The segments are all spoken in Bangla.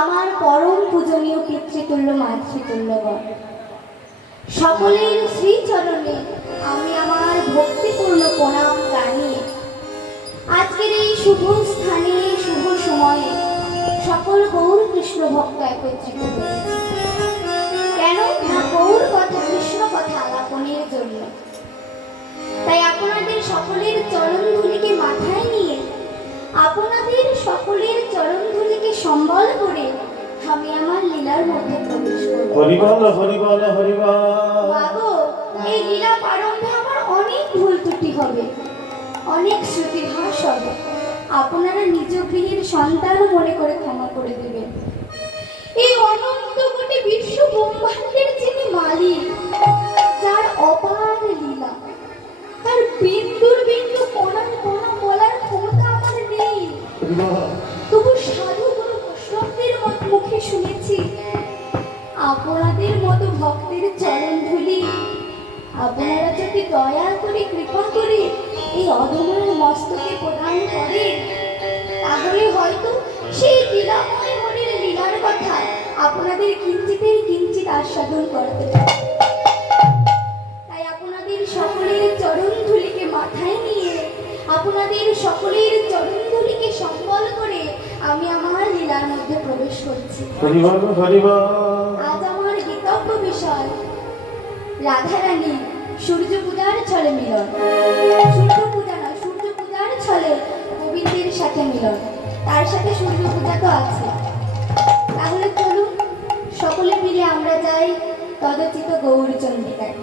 আমার পরম পূজনীয় পিতৃতুল্য মাতৃতুল্যগণ, সকলের শ্রীচরণে আমি আমার ভক্তিপূর্ণ প্রণাম জানিয়ে আজকের এই শুভ স্থানে শুভ সময়ে সকল গৌর কৃষ্ণ ভক্ত একত্রিত হয়েছে। কেন না, গৌর কথা কৃষ্ণ কথা আলাপনের জন্য। তাই আপনাদের সকলের চরণধূলিকে মাথায় নিয়ে, আপনাদের সকলের চরণধূলিকে সম্বল করে আমি আমার লীলার মধ্যে প্রবেশ করব। হরিবল হরিবল হরিবল। বাবু, এই লীলা প্রারম্ভে আমার অনেক ভুল ত্রুটি হবে, অনেক শ্রুতিহাস হবে। আপনারা নিজ গৃহের সন্তান মনে করে ক্ষমা করে দেবেন। এই অনন্ত কোটি বিশ্ব ব্রহ্মাণ্ডের যিনি মালিক, যার অপার লীলা, তার বিন্দুর বিন্দু কোণা কোণা বলার ক্ষমতা আমার নেই, তবু সাধু কোনো বৈষ্ণবদের মুখে শুনেছি আপনাদের মতো ভক্তের চরণ ধুলি আপনারা যদি দয়া করে কৃপা করে এই অধমের মস্তকে প্রদান করেন, তাহলে হয়তো সেই লীলাময় মনের লীলার কথা আপনাদের কিঞ্চিতেই কিঞ্চিত আস্বাদন করতে পারে। তাই আপনাদের সকলের চরণ ধুলিকে মাথায় নিয়ে, আপনাদের সকলের চরণ ধুলিকে সম্বল করে আমি আমার লীলার মধ্যে প্রবেশ করছি। হরিবল হরিবল। আজ আমার গীতব্য বিষয় রাধারানী সূর্য পূজার ছলে মিলন। সূর্য পূজা না, সূর্য পূজার ছলে গোবিন্দের সাথে মিলন, তার সাথে সূর্য পূজা তো আছে। তাহলে চলুন সকলে মিলে আমরা যাই তদচিত গৌরচন্দ্রিকায়।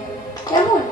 কেমন?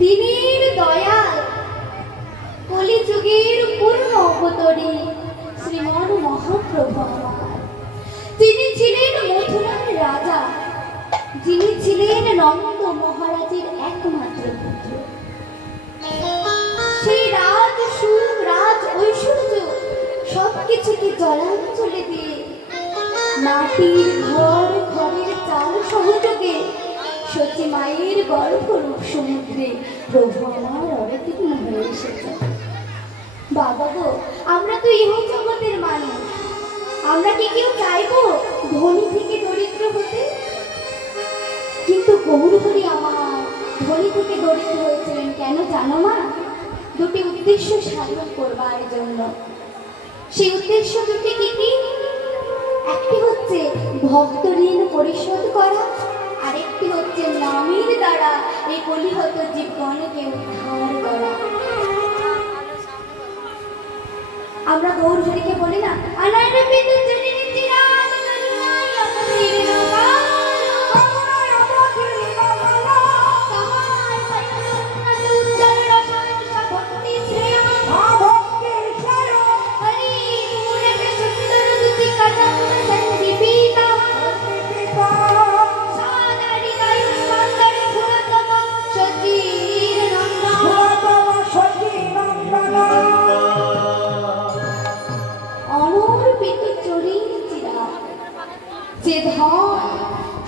দিনের দয়াল কলিযুগের পূর্ণ অবতরী শ্রীমন মহাপ্রভু আমার। তিনি ছিলেন মথুরার রাজা, যিনি ছিলেন নন্দ মহারাজের একমাত্র পুত্র। সেই রাজ সুখ, রাজ ঐশ্বর্য সবকিছুকে জলাঞ্জলি দিয়ে মাটির ঘর, ঘরের চাল সহযোগে সত্যি মায়ের গর্ভরূপ সমুদ্রে প্রভু আমার অবতীর্ণ হয়ে এসেছে। বাবা গো, আমরা তো ইহ জগতের মানুষ, আমরা কি কেউ চাইবো ধনী থেকে দরিদ্র হতে? কিন্তু গৌরহরি আমার ধনী থেকে দরিদ্র হয়েছিলেন কেন জানো মা? দুটি উদ্দেশ্য সাধন করবার জন্য। সেই উদ্দেশ্য দুটি কি কি? একটি হচ্ছে ভক্ত ঋণ পরিশোধ করা, আরেকটি হচ্ছে নামের দ্বারা এই কলিহত জীবনকে উদ্ধার করা। আমরা গৌরহরিকে বলি না, অনারপিত জননী চিরাগ করুণায় অবতীর্ণ কালো, করুণায় অবতীর্ণ কালো, তাহার পরিপূর্ণ উজ্জ্বল রসায়ন ভক্তি শ্রেয়, ভক্তি শ্রেয়, হরি মুরে সুন্দর দুতি কদম সন্দীপিতা, সাদারি গায়ু সুন্দর ফুরতম সচির নন্দন, অনর্পিত চরিণ চিরাগ, যে ধন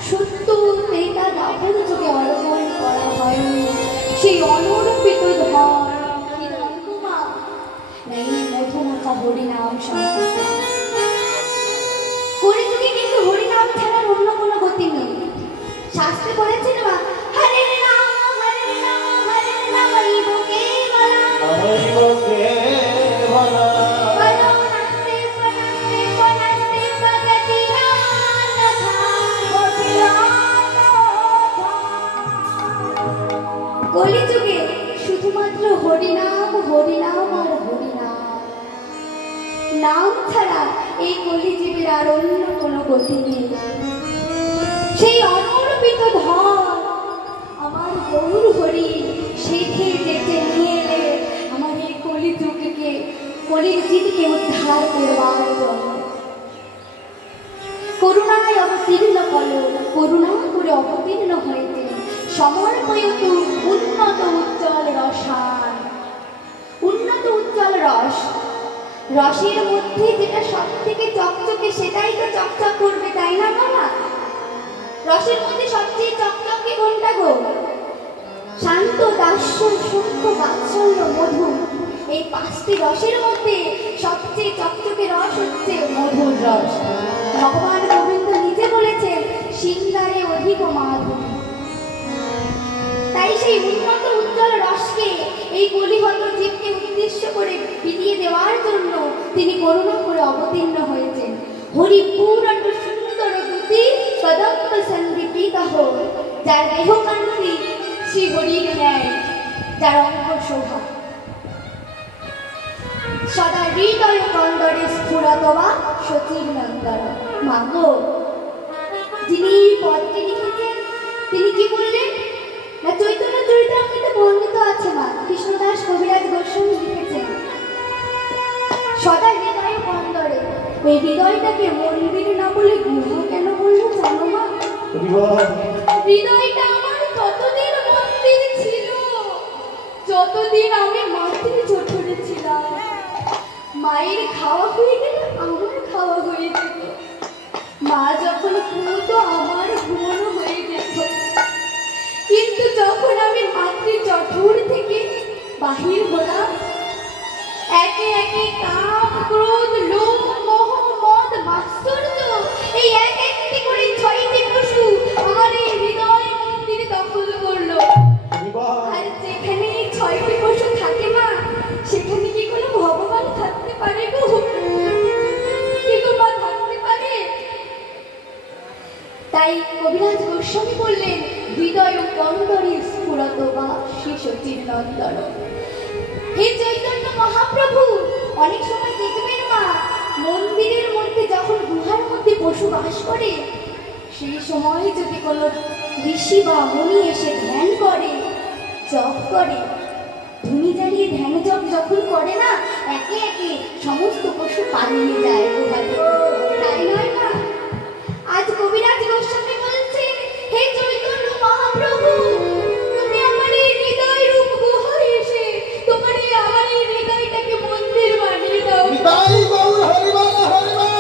সত্য ত্রেতা দ্বাপর যুগে অর্পণ করা হয়নি, সেই অনর্পিত ধন কি ধন গো মা? নেই মধুমাখা হরিনাম সংকীর্তন। কলিযুগে কিন্তু হরিনাম ছাড়ার অন্য কোনো গতি নেই। শাস্ত্রে বলেছেন মা, হরে নাম হরে নাম হরে নাম ইবকে বলা, অহৈব কেবলা। বনস্তে বনস্তে বনস্তে ভগতিরানথা, কলিযুগে শুধুমাত্র হরিনাম হরিনাম আর হরিনাম। নাম ছাড়া এই কলিযুগের আর অন্য কোনো গতি নেই। সেই অনর্পিত ধন আমার গৌর হরি সেধে যেতে নিয়ে এলে আমার এই কলিযুগকে, কলিযুগকে উদ্ধার করবার জন্য। করুণায় অবতীর্ণ কলো, করুণা করে অবতীর্ণ হয়েছে সমর্পয়তু উন্নত উজ্জ্বল রসায়ন। উন্নত উজ্জ্বল রস, রসের মধ্যে যেটা সব থেকে চকচকে সেটাই তো চকচক করবে, তাই না বাবা? রসের মধ্যে সবচেয়ে চকচকে কোনটা গো? শান্ত, দাস্য, সূক্ষ্ম, বাৎসল্য, মধু, এই পাঁচটি রসের মধ্যে সবচেয়ে চকচকে রস হচ্ছে মধুর রস। ভগবান গোবিন্দ নিজে বলেছেন সিংহারে অধিক মাধুরী। তাই সেই উন্নত উজ্জ্বল রসকে এই কলিহত জীবকে উদ্দেশ্য করে বিলিয়ে দেওয়ার জন্য তিনি করুণা করে অবতীর্ণ হয়েছেন। হরিপুরণ সুন্দর দুতি কদম্ব সন্দীপিতঃ, যার দেহকান্তি শ্রী হরির ন্যায়, যার অঙ্গ শোভা সদা হৃদয় কন্দরে স্ফুরতবা সচির নন্দন। মাগো, যিনি এই পদটি লিখেছেন তিনি কি বললেন না? চৈতন্য চরিতামৃতে বর্ণিত আছে মা, কৃষ্ণদাস কবিরাজ গোস্বামী লিখেছেন সদা হৃদয় কন্দরে। এই হৃদয়টাকে মন্দির না বলে গুহা কেন বললো জানো মা? হৃদয়টা আমার ততদিন মন্দির ছিল যতদিন আমি মাতৃ জঠরে ছিলাম। মায়ের খাওয়া হয়ে গেলে আমার খাওয়া হয়ে যেত, মা যখন ঘুমতো আমার ঘুমানো হয়ে যেত। কিন্তু যখন আমি মাতৃ জঠর থেকে বাহির হলাম, একে একে কাম, ক্রোধ, লোভ, মোহ, মদ, মাৎসর্য, এই এক একটি করে 6টি পশু আমার এই হৃদয় মন্দির দখল করলো। আর যেখানে এই 6টি পশু থাকে মা, সেখানে কি কোনো ভগবান থাকতে পারে গো? কি গো মা, থাকতে পারে? তাই কবিরাজ গোস্বামী বললেন হৃদয় কন্দরে স্ফুরতবা শ্রী সচির নন্দন। হে চৈতন্য মহাপ্রভু, অনেক সময় দেখবেন মা, মন্দিরের মধ্যে যখন গুহার মধ্যে পশু বাস করে, সেই সময় যদি কোনো ঋষি বা মুনি এসে ধ্যান করে, জপ করে। ধুনি জ্বালিয়ে ধ্যান জপ যখন করে না, একে একে সমস্ত পশু পালিয়ে যায় গুহা থেকে। তাই নয় না? আজ কবিরাজ গোস্বামী বলছেন, হে চৈতন্য মহাপ্রভু, তুমি আমার এই হৃদয় রূপ গুহায় এসে তোমার এই আমার এই হৃদয়টাকে মন্দির বানিয়ে দাও। নিতাই গৌর হরিবল হরিবল।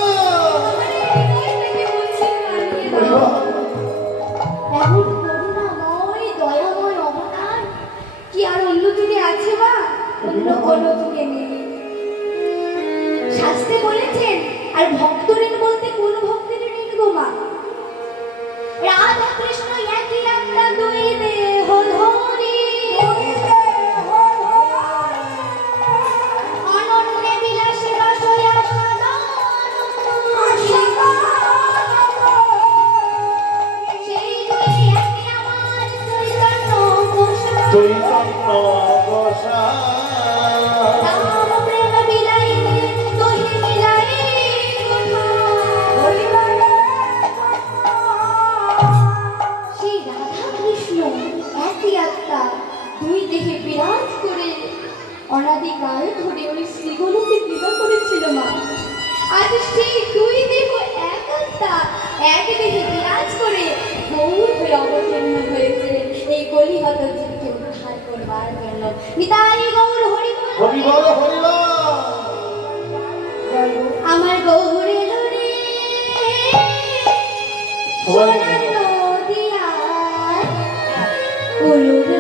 আমার এই হৃদয়টাকে মন্দির বানিয়ে দাও। এমন করুণাময় দয়াময় অবতার কি আর অন্য যুগে আছে বা? অন্য কোনো যুগে নেই। শাস্ত্রে বলেছেন, আর ভক্তঋণ বলতে কোন ভক্তের ঋণ গো মা? রাধা কৃষ্ণ একই আত্মা দুই দেহ ধরি, অনন্যে বিলাসে রসয় আস্বাদন। সেই দুই একই আমার চৈতন্য গোসাই। চৈতন্য গোসাই। রাম প্রেম বিলাইতে তোহে মিলাই সেই রাধা কৃষ্ণ একই আত্মা দুই দেহে বিরাজ করে অনাদিকাল ধরে ওই শ্রীগোলকে বিবাহ করেছিল মা। আজ সেই দুই দেহ এক আত্মা এক দেহে বিরাজ করে গৌর হয়ে অবতীর্ণ হয়েছে এই কলিহত জীবকে উদ্ধার করবার জন্য। নিতাই গৌর হরিবল হরিবল হরিবল। আমার গৌর এলো রে সোনার নদিয়ায়, উলুর